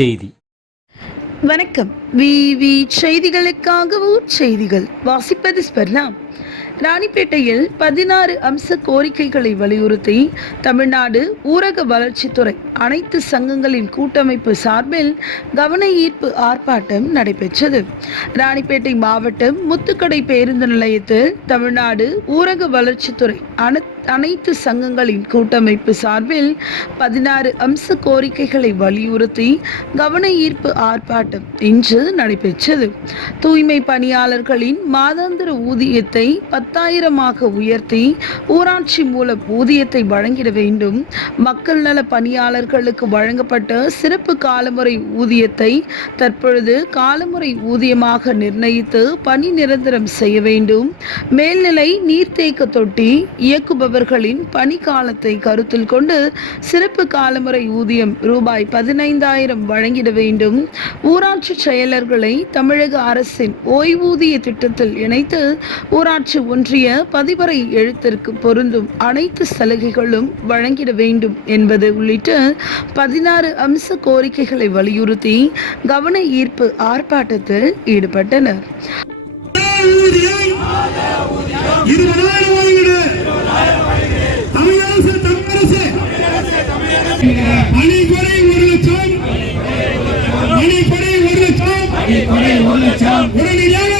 செய்தி. வணக்கம். வி செய்திகளுக்காக ஊர் செய்திகள் வாசிப்பது ஸ்பெர்லாம். ராணிப்பேட்டையில் பதினாறு அம்ச கோரிக்கைகளை வலியுறுத்தி தமிழ்நாடு ஊரக வளர்ச்சித்துறை அனைத்து சங்கங்களின் கூட்டமைப்பு சார்பில் கவன ஈர்ப்பு ஆர்ப்பாட்டம் நடைபெற்றது. ராணிப்பேட்டை மாவட்டம் முத்துக்கடை பேருந்து நிலையத்தில் தமிழ்நாடு ஊரக வளர்ச்சித்துறை அன அனைத்து சங்கங்களின் கூட்டமைப்பு சார்பில் பதினாறு அம்ச கோரிக்கைகளை வலியுறுத்தி கவன ஈர்ப்பு ஆர்ப்பாட்டம் இன்று நடைபெற்றது. தூய்மை பணியாளர்களின் மாதாந்திர ஊதியத்தை பத்தாயிரமாக உயர்த்தி ஊராட்சி மூல ஊதியத்தை வழங்கிட வேண்டும். மக்கள் நல பணியாளர்களுக்கு வழங்கப்பட்ட சிறப்பு காலமுறை ஊதியத்தை தற்பொழுது காலமுறை ஊதியமாக நிர்ணயித்து பணி நிரந்தரம் செய்ய வேண்டும். மேல்நிலை நீர்த்தேக்க தொட்டி இயக்குபவர்களின் பணி காலத்தை கருத்தில் கொண்டு சிறப்பு காலமுறை ஊதியம் ரூபாய் பதினைந்தாயிரம் வழங்கிட வேண்டும். ஊராட்சி செயலர்களை தமிழக அரசின் ஓய்வூதிய திட்டத்தில் இணைத்து ஊராட்சி உள்ளாட்சி ஒன்றிய பதிவறை எழுத்திற்கு பொருந்தும் அனைத்து சலுகைகளும் வழங்கிட வேண்டும் என்பது உள்ளிட்ட பதினாறு அம்ச கோரிக்கைகளை வலியுறுத்தி கவன ஈர்ப்பு ஆர்ப்பாட்டத்தில் ஈடுபட்டனர். ஒரு லட்சம். உடனடியாக